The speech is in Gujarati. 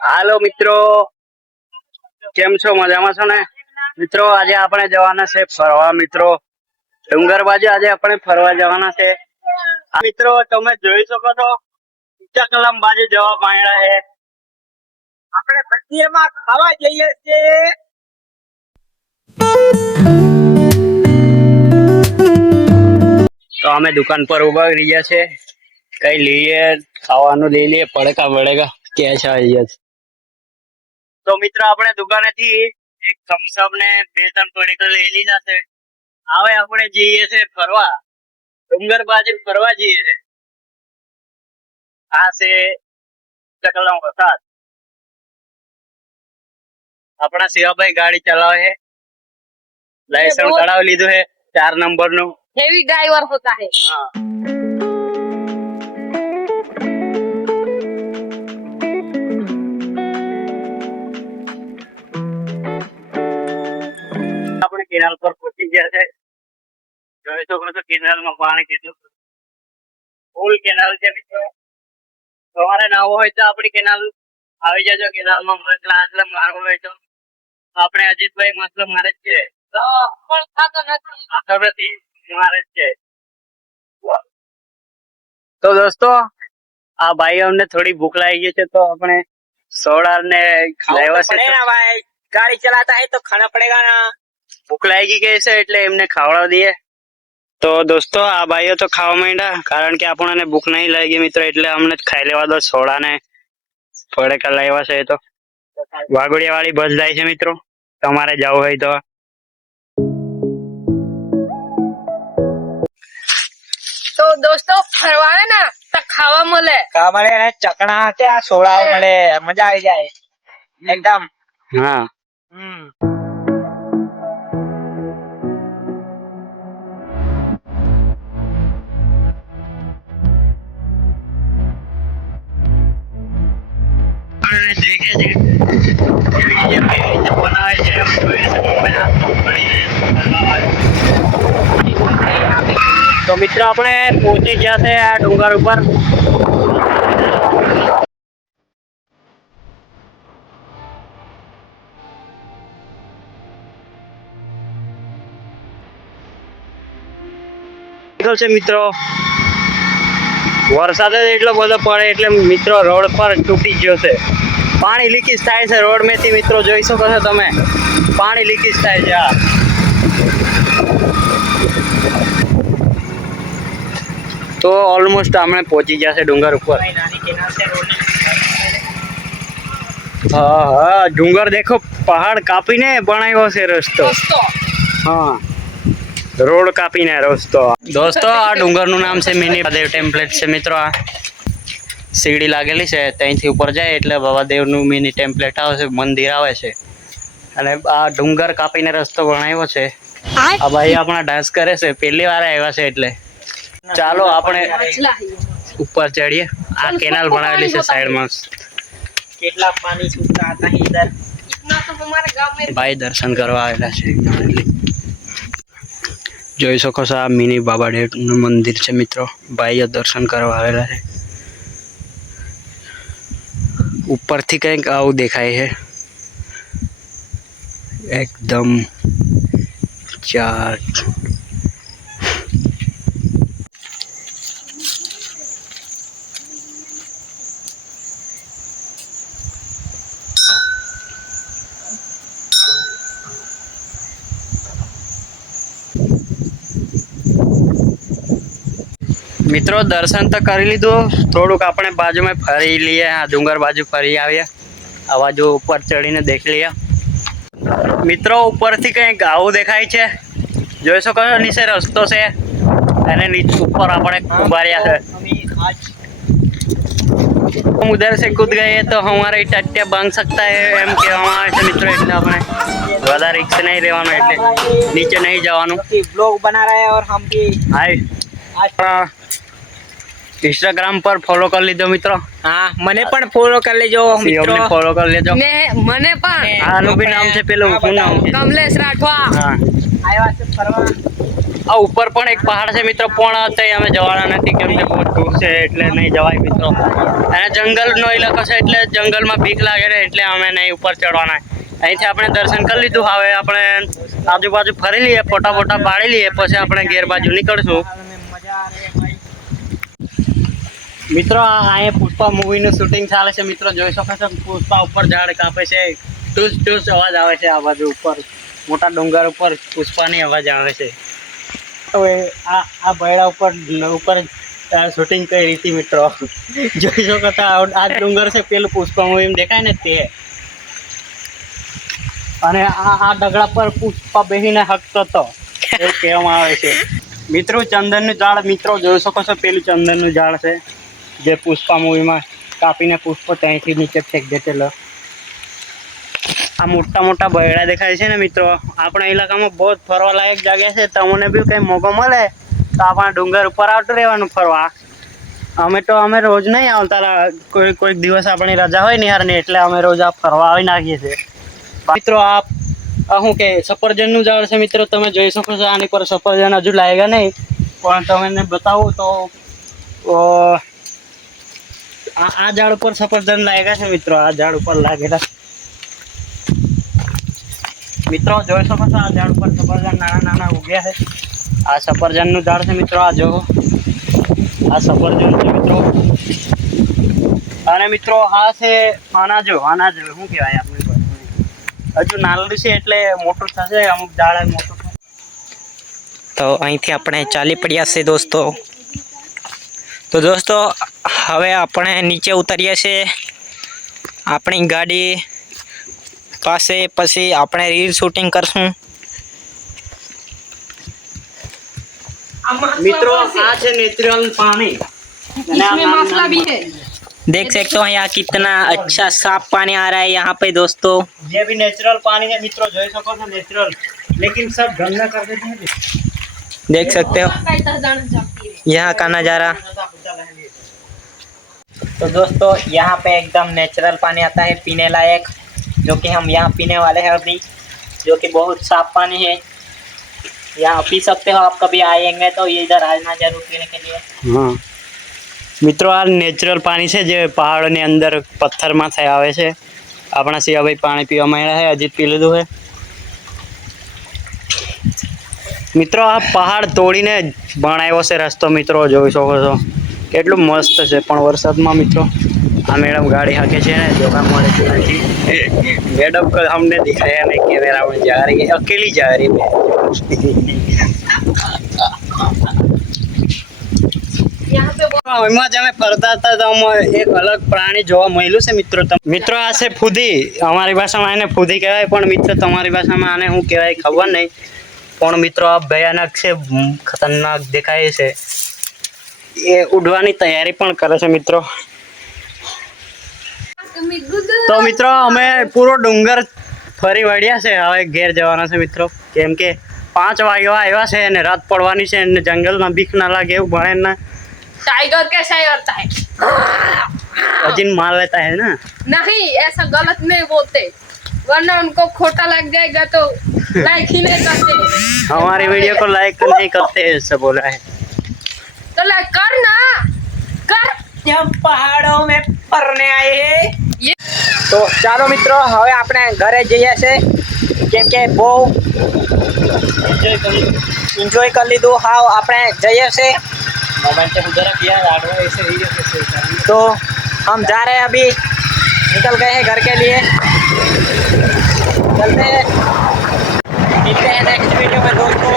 હાલો મિત્રો, કેમ છો? મજામાં છો ને મિત્રો? આજે આપણે જવાના છે ફરવા મિત્રો, ડુંગર બાજુ આજે આપણે ફરવા જવાના છે મિત્રો. તમે જોઈ શકો છો ચકલમ બાજુ જવા માંડ્યા છે. આપણે ભજીયામાં ખાવા જઈએ છીએ. તો અમે દુકાન પર ઉભા રહી ગયા છે, કઈ લઈએ ખાવાનું લઈ લઈએ, પડેકા વળેકા કેશ આવી ગયા છે. તો મિત્રો આપણે દુકાનેથી એક થમ્સઅપ ને 2-3 પડીકા લઈ લીધા છે. હવે આપણે જઈએ છે ફરવા, ડુંગર બાજુ ફરવા જઈએ છે. આ છે ચકલમ વરસાદ. આપણા શિવાભાઈ ગાડી ચલાવે છે, લાયસન્સ કઢાવી લીધું છે 4 નંબરનું. हेवी ड्राइवर होता है। हाँ। આપણે કેનાલ પર પહોંચી ગયા છે. જોઈ શકો છો કેનાલમાં પાણી કેટલું ફૂલ કેનાલ છે મિત્રો. તમારે નાવું હોય તો આપણી કેનાલ આવી જજો. કેનાલમાં મસલા મારવો હોય તો આપણે અજીતભાઈ મસલો મારે જ છે. તો દોસ્તો, આ ભાઈ અમને થોડી ભૂખ લાગી ગઈ છે, તો આપણે સોડા ને લાવ્યા છે. ભાઈ ગાડી ચલાતા હે તો ખાના પડેગા ના. ભૂખ લાગી ગઈ છે એટલે એમને ખાવડાવી દઈએ. તો દોસ્તો, આ ભાઈઓ તો ખાવા માંડ્યા, કારણ કે આપણને ભૂખ નહીં લાગી મિત્રો, એટલે અમને ખાઈ લેવા દો. સોડા ને પડેકા લાવ્યા છે. તો વાઘોડિયા વાળી બસ જાય છે મિત્રો, તમારે જવું હોય તો. तो दोस्तों फरवा है ना तो खावा મળે. ખાવા મળે અને ચકણા ત્યાં સોડા મળે, મજા આવી જાય એકદમ. હા. તો મિત્રો આપણે પહોંચી ગયા છે આ ડુંગર ઉપર. છે મિત્રો, વરસાદ જ એટલો બધો પડે એટલે મિત્રો રોડ પર તૂટી ગયો છે. પાણી લીકેજ થાય છે રોડ માંથી મિત્રો, જોઈ શકો છો તમે. પાણી લીકેજ થાય છે. તો ઓલમોસ્ટ આપણે પહોંચી ગયા છે ડુંગર ઉપર. હા હા, ડુંગર દેખો, પહાડ કાપીને બનાવ્યો છે રસ્તો. હા, રોડ કાપીને રસ્તો. દોસ્તો, આ ડુંગરનું નામ છે મિની બાબાદેવ ટેમ્પલેટ છે મિત્રો. આ સીડી લાગેલી છે, ત્યાંથી ઉપર જાય એટલે બાબાદેવનું મિની ટેમ્પલેટ આવે છે, મંદિર આવે છે. અને આ ડુંગર કાપીને રસ્તો બનાવ્યો છે. આ ભાઈ આપણા ડાન્સ કરે છે, પહેલી વાર આવ્યા છે એટલે. ચાલો આપણે ઉપર ચડીએ. આ કેનાલ બનાવેલી છે સાઈડમાં. કેટલા પાણી છૂટતા હતા ઇધર. इतना तो हमारे गांव में ભાઈ દર્શન કરવા આવેલા છે. જોઈ શકો છો આ મિની બાબાદેવનું મંદિર છે મિત્રો. ભાઈઓ દર્શન કરવા આવેલા છે. ઉપરથી કંઈક આવું દેખાય છે એકદમ ચાટ. મિત્રો દર્શન તો કરી લીધું, થોડુંક આપણે બાજુમાં ફરી લઈએ. આ ડુંગર બાજુ ફરી આવીએ. આ બાજુ ઉપર ચડીને દેખી લઈએ મિત્રો. ઉપરથી કંઈક આવું દેખાય છે, જોઈ શકો છો. નીચે રસ્તો છે અને નીચે ઉપર આપણે ઉભા રહ્યા છે. हम उधर से कूद गए तो हमारे टट्टे बांध सकता है एम કહેવામાં આવે છે મિત્રો. એટલે આપણે વધારે રિસ્ક નહીં લેવાનું, એટલે નીચે નહીં જવાનું. ब्लॉग बना रहे हैं और हम भी હાય, इंस्टाग्राम पर फॉलो कर लीजिए મિત્રો. हाँ, મને પણ ફોલો કરી લેજો મિત્રો. ફોલો કરી લેજો. મને પણ આનું બી નામ છે પેલું, શું નામ છે? કમલેશ રાઠવા. હા, આવ્યા છે ફરવા. આ ઉપર પણ એક પહાડ છે મિત્રો, પણ તે અમે જવાના નથી કેમ કે બહુ દૂર છે એટલે નહીં જવાય મિત્રો. અને જંગલનો ઇલાકો છે એટલે જંગલમાં બીક લાગે ને એટલે અમે નહીં ઉપર ચડવાના. અહીંથી આપણે દર્શન કરી લીધું, હવે આપણે આજુબાજુ ફરી લઈએ, ફોટા પાડી લઈએ, પછી આપણે ઘેર બાજુ નીકળશું. મિત્રો અહીંયા પુષ્પા મૂવીનું શૂટિંગ ચાલે છે મિત્રો, જોઈ શકો છો. પુષ્પા ઉપર ઝાડ કાપે છે, ટૂસ ટૂસ અવાજ આવે છે આ બાજુ ઉપર મોટા ડુંગર ઉપર પુષ્પાની અવાજ આવે છે. હવે આ બૈડા ઉપર શૂટિંગ કરી હતી મિત્રો, જોઈ શકો છો. આ ડુંગર છે પેલું પુષ્પા મૂવીમાં દેખાય ને તે, અને આ ડગડા પર પુષ્પા બેસીને હકતો હતો એવું કહેવામાં આવે છે મિત્રો. ચંદનનું ઝાડ મિત્રો જોઈ શકો છો, પેલું ચંદનનું ઝાડ છે જે પુષ્પા મૂવીમાં કાપીને પુષ્પો ત્યાંથી નીચે ફેંક દેતેલો. આ મોટા મોટા બૈડા દેખાય છે ને મિત્રો, આપણા ઇલાકામાં બહુ ફરવા લાયક જગ્યા છે. તમને બી કંઈ મોકો મળે તો આપણા ડુંગર ઉપર આવતું રહેવાનું ફરવા. અમે રોજ નહીં આવતા, કોઈક દિવસ આપણી રજા હોય નિહારની એટલે અમે રોજ આ ફરવા આવી નાખીએ છીએ મિત્રો. આ શું કે સફરજનનું ઝાડ છે મિત્રો, તમે જોઈ શકો છો. આની પર સફરજન હજુ લાગ્યા નહીં, પણ તમને બતાવું તો આ ઝાડ ઉપર સફરજન લાગ્યા છે મિત્રો. આ ઝાડ ઉપર લાગેલા મિત્રો જોઈ શકો છો. આ ઝાડ ઉપર સફરજન નાના ઉગ્યા છે. આ સફરજનનું ઝાડ છે મિત્રો. આ જો આ સફરજન છે મિત્રો. અને મિત્રો આ છે અનાજો શું કહેવાય આપણે, હજુ નાનું છે એટલે મોટું થશે, અમુક ઝાડ મોટું થશે. તો અહીંથી આપણે ચાલી પડ્યા છે દોસ્તો. તો દોસ્તો હવે આપણે નીચે ઉતરીએ છીએ આપણી ગાડી પાસે, પછી આપણે રીલ શૂટિંગ કરશું મિત્રો. આ છે નેચરલ પાણી, इसमें मसला भी है। देख सकते हो यहाँ कितना अच्छा साफ पानी आ रहा है यहाँ पे दोस्तों। ये भी नेचुरल पानी है मित्रों, જોઈ શકો છો नेचुरल, लेकिन सब गंदा कर देते हैं। देख सकते हो यहाँ का नज़ारा। तो दोस्तों यहाँ पे एकदम नेचुरल पानी आता है पीने लायक, जो कि हम यहाँ पीने वाले हैं अभी, जो कि बहुत साफ पानी है। यहाँ पी सकते हो आप, कभी आएंगे तो ये इधर आना जरूर पीने के लिए। हाँ મિત્રો, આ નેચરલ પાણી છે જે પહાડની અંદર પથ્થરમાંથી આવે છે. આપણા સિવાભાઈ પાણી પીવા માંડ્યા છે, હજી પી લીધું છે મિત્રો. આ પહાડ તોડીને બનાવ્યો છે રસ્તો મિત્રો, જોઈ શકો છો કેટલું મસ્ત છે. પણ વરસાદમાં મિત્રો આ મેડમ ગાડી હાકે છે ને જોવા મળે છે નથી. मैडम को हमने दिखाया नहीं, कैमरा में जा रही है, अकेली जा रही है। એમાં જ અમે ફરતા હતા તો એક અલગ પ્રાણી જોવા મળ્યું છે મિત્રો. મિત્રો આ છે ફૂદી, અમારી ભાષામાં એને ફૂદી કહેવાય, પણ મિત્રો તમારી ભાષામાં આને શું કહેવાય ખબર નહીં. પણ મિત્રો આ ભયાનક છે, ખતરનાક દેખાય છે. એ ઉડવાની તૈયારી પણ કરે છે મિત્રો. તો મિત્રો અમે પૂરો ડુંગર ફરી વળ્યા છે, હવે ઘેર જવાના છે મિત્રો. કેમ કે 5 વાગ્યા આવ્યા છે અને રાત પડવાની છે અને જંગલમાં બીક ના લાગે એવું ભણે ના. टाइगर कैसा ही करता है? अजीन मार लेता है ना? नहीं, ऐसा गलत नहीं बोलते, वरना उनको खोटा लग जाएगा तो लाइक ही नहीं करते। हमारे वीडियो को लाइक नहीं करते ऐसा बोला है तो लाइक कर ना, कर। हम पहाड़ों में फरने आए हैं। ये तो ચાલો મિત્રો હવે આપણે ઘરે જઈએ છે, કેમ કે બહુ એન્જોય કરી લીધું. હા આપણે જઈએ છે, मोबाइल से उधर किया आडवा ऐसे वीडियो कैसे उतारेंगे? तो हम जा रहे हैं, अभी निकल गए हैं घर के लिए। चलते हैं, मिलते हैं नेक्स्ट वीडियो में दोस्तों।